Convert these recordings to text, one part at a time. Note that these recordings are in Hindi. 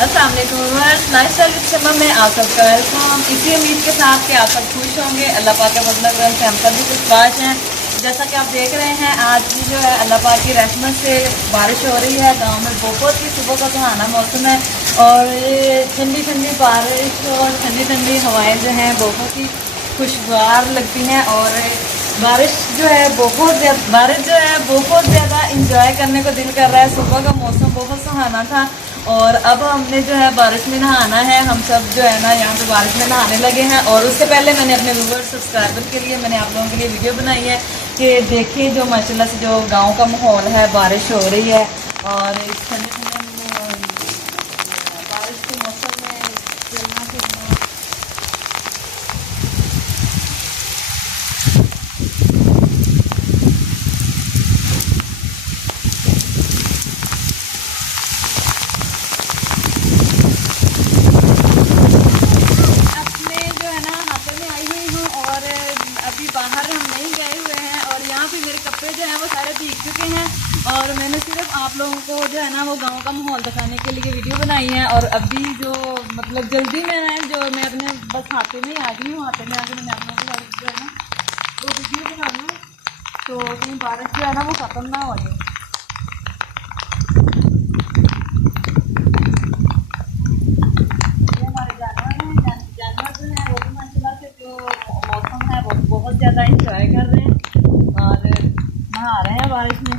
अस्सलाम वालेकुम व्यूअर्स, लाइफस्टाइल विद शमा में आप सबका वेलकम। इसी उम्मीद के साथ कि आप सब खुश होंगे। अल्लाह पाक के फजल करम से हम सभी खुशबाश हैं। जैसा कि आप देख रहे हैं, आज भी जो है अल्लाह पाक की रहमत से बारिश हो रही है। गांव में बहुत ही सुबह का सुहाना मौसम है और ये ठंडी ठंडी बारिश और ठंडी ठंडी हवाएं जो हैं बहुत ही खुशगवार लगती हैं। और बारिश जो है बहुत ज़्यादा इंजॉय करने को दिल कर रहा है। सुबह का मौसम बहुत सुहाना था और अब हमने जो है बारिश में नहाना है। हम सब जो है ना यहाँ पे बारिश में नहाने लगे हैं। और उससे पहले मैंने अपने व्यूअर्स सब्सक्राइबर के लिए मैंने आप लोगों के लिए वीडियो बनाई है कि देखें जो माशाल्लाह से जो गांव का माहौल है, बारिश हो रही है और इस ठंडे ठंडे बारिश के मौसम में चलना फिरना। अभी बाहर हम नहीं गए हुए हैं और यहाँ पे मेरे कपड़े जो हैं वो सारे भीग चुके हैं और मैंने सिर्फ आप लोगों को जो है ना वो गांव का माहौल दिखाने के लिए वीडियो बनाई है। और अभी जो मतलब जल्दी में है जो मैं अपने बस हाथे में आ गई हूँ, हाथे में आके मैंने आप लोगों को जो है ना वो वीडियो बना लूँ तो कहीं बारिश जो है ना वो ख़त्म ना हो जाए। बहुत ज़्यादा इंजॉय कर रहे हैं और नहा रहे हैं बारिश में।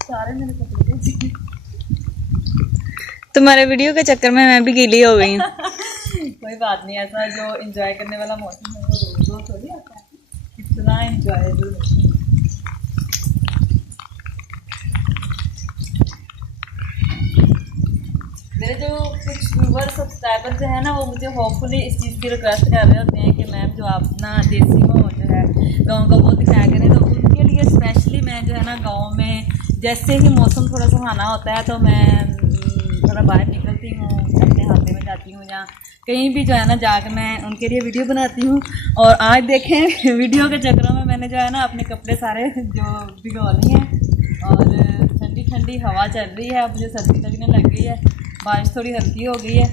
सारे मेरे कपड़े तुम्हारे वीडियो के चक्कर में मैं भी गीली हो गई हूँ। कोई बात नहीं, ऐसा जो इंजॉय करने वाला मौसम है वो रोज रोज थोड़ी आता है। कितना इंजॉयबल मौसम। मेरे जो कुछ व्यूअर्स सब्सक्राइबर जो है ना वो मुझे होपफुली इस चीज़ की रिक्वेस्ट कर रहे होते हैं कि मैम जो आप ना देसी माहौल जो है गांव का वो दिखाया करें। तो उनके लिए स्पेशली मैं जो है ना गांव में जैसे ही मौसम थोड़ा सुहाना होता है तो मैं थोड़ा बाहर निकलती हूँ, अपने हाथे में जाती हूँ या कहीं भी जो है ना जाकर मैं उनके लिए वीडियो बनाती हूँ। और आज देखें वीडियो के चक्करों में मैंने जो है ना अपने कपड़े सारे जो भिगो लिए हैं और ठंडी ठंडी हवा चल रही है। अब मुझे सर्दी लगने लग गई है, बारिश थोड़ी हल्की हो गई है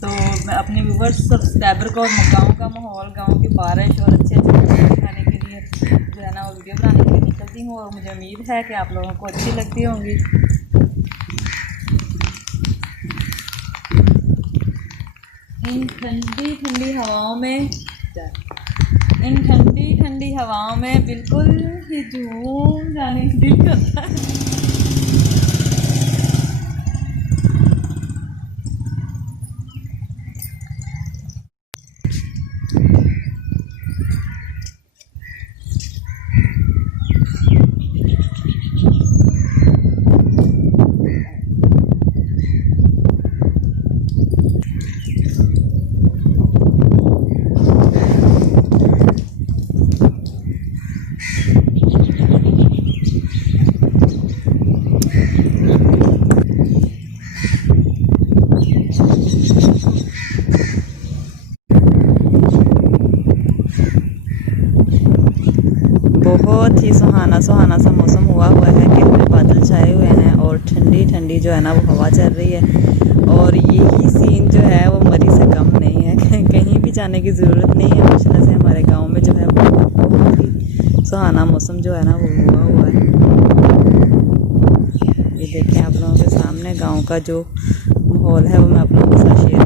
तो मैं अपने व्यूअर्स सब्सक्राइबर को गांव का माहौल, गांव की बारिश और अच्छे अच्छे दिखाने के लिए जो है ना वो वीडियो बनाने के लिए निकलती हूँ और मुझे उम्मीद है कि आप लोगों को अच्छी लगती होंगी। इन ठंडी ठंडी हवाओं में बिल्कुल ही झूम जाने का दिल करता है। बहुत ही सुहाना सा मौसम हुआ है कि बादल छाए हुए हैं और ठंडी ठंडी जो है ना वो हवा चल रही है। और यही सीन जो है वो मरी से कम नहीं है। कहीं भी जाने की ज़रूरत नहीं है। माशाल्लाह से हमारे गांव में जो है बहुत ही सुहाना मौसम जो है ना वो हुआ है। ये देखें आप लोगों के सामने गाँव का जो माहौल है वो मैं आप लोगों के साथ शेयर